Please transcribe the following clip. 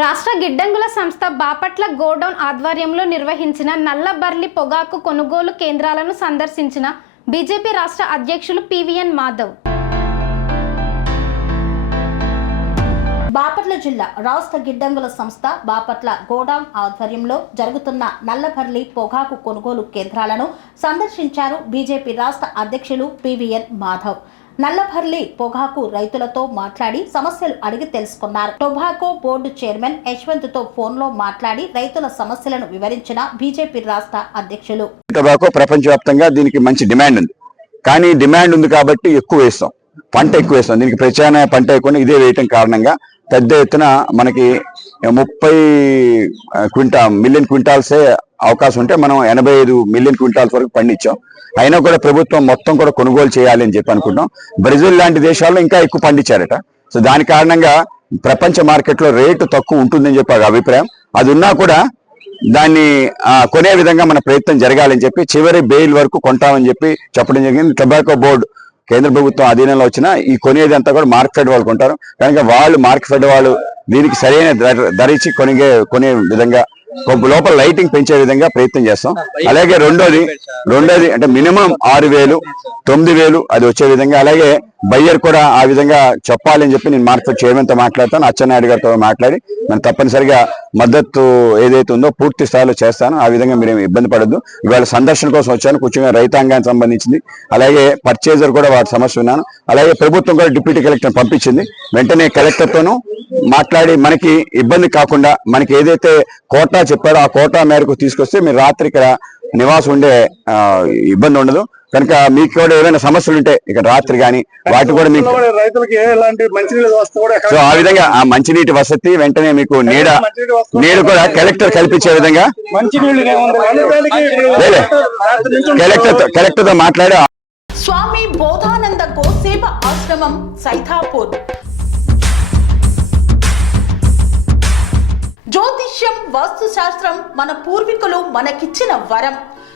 రాష్ట్ర గిడ్డంగుల సంస్థ బాపట్ల గోడౌన్ ఆధ్వర్యంలో నిర్వహించిన నల్లబర్లి పొగాకు కొనుగోలు కేంద్రాలను సందర్శించిన బీజేపీ రాష్ట్ర అధ్యక్షులు పివిఎన్ మాధవ్. బాపట్ల జిల్లా రాష్ట్ర గిడ్డంగుల సంస్థ బాపట్ల గోడౌన్ ఆధ్వర్యంలో జరుగుతున్న నల్లభర్లి పొగాకు కొనుగోలు కేంద్రాలను సందర్శించారు బీజేపీ రాష్ట్ర అధ్యక్షులు పివిఎన్ మాధవ్. నల్లభర్లి పొగాకు రైతులతో మాట్లాడి సమస్యలు అడిగి తెలుసుకున్నారు. టొబాకో బోర్డు చైర్మన్ యశ్వంత్తో ఫోన్లో మాట్లాడి రైతుల సమస్యలను వివరించిన బీజేపీ రాష్ట్ర అధ్యక్షులు. టొబాకో ప్రపంచవ్యాప్తంగా దీనికి మంచి డిమాండ్ ఉంది. కానీ డిమాండ్ ఉంది కాబట్టి ఎక్కువ వేస్తాం. పంట ఎక్కువ వేస్తాం. దీనికి ప్రత్యామ్నాయ పంట ఎక్కువ ఇదే వేయటం కారణంగా పెద్ద ఎత్తున మనకి ముప్పై క్వింటా మిలియన్ క్వింటాల్సే అవకాశం ఉంటే మనం ఎనభై ఐదు మిలియన్ క్వింటాల్స్ వరకు పండించాం. అయినా కూడా ప్రభుత్వం మొత్తం కూడా కొనుగోలు చేయాలి అని చెప్పి అనుకుంటాం బ్రెజిల్ లాంటి దేశాల్లో ఇంకా ఎక్కువ పండించారట. సో దాని కారణంగా ప్రపంచ మార్కెట్లో రేటు తక్కువ ఉంటుందని చెప్పి అభిప్రాయం. అది ఉన్నా కూడా దాన్ని కొనే విధంగా మన ప్రయత్నం జరగాలని చెప్పి చివరి బెయిల్ వరకు కొంటామని చెప్పి చెప్పడం జరిగింది. టొబాకో బోర్డు కేంద్ర ప్రభుత్వం అధీనంలో వచ్చిన ఈ కొనేది అంతా కూడా మార్కెట్ వాళ్ళు కొంటారు. కనుక వాళ్ళు మార్కెట్ వాళ్ళు దీనికి సరైన ధర- ఇచ్చి కొనిగే కొనే విధంగా లోపల లైటింగ్ పెంచే విధంగా ప్రయత్నం చేస్తాం. అలాగే రెండోది రెండోది అంటే మినిమం ఆరు వేలు తొమ్మిది వేలు అది వచ్చే విధంగా. అలాగే బయ్యర్ కూడా ఆ విధంగా చెప్పాలని చెప్పి నేను మార్కెట్ చైర్మన్ మాట్లాడతాను అచ్చెన్నాయుడు గారితో మాట్లాడి నేను తప్పనిసరిగా మద్దతు ఏదైతే ఉందో పూర్తి స్థాయిలో చేస్తాను. ఆ విధంగా మీరు ఇబ్బంది పడద్దు. ఇవాళ సందర్శన కోసం వచ్చాను. కూర్చొని రైతాంగానికి సంబంధించింది. అలాగే పర్చేజర్ కూడా వాటి సమస్య ఉన్నాను. అలాగే ప్రభుత్వం కూడా డిప్యూటీ కలెక్టర్ పంపించింది. వెంటనే కలెక్టర్తోనూ మాట్లాడి మనకి ఇబ్బంది కాకుండా మనకి ఏదైతే కోటా చెప్పారో ఆ కోటా మేరకు తీసుకొస్తే మీరు రాత్రి ఇక్కడ నివాసం ఉండే ఇబ్బంది ఉండదు. కనుక మీకు కూడా ఏదైనా సమస్యలు ఉంటే ఇక్కడ రాత్రి కానీ వాటి కూడా మీకు రైతులకి సో ఆ విధంగా ఆ మంచినీటి వసతి వెంటనే మీకు నీడ నీరు కూడా కలెక్టర్ కల్పించే విధంగా కలెక్టర్తో కలెక్టర్తో మాట్లాడి స్వామి బోధానంద గోసేవ ఆశ్రమం సైథాపూర్ జ్యోతిష్యం వాస్తుశాస్త్రం మన పూర్వీకులు మనకిచ్చిన వరం.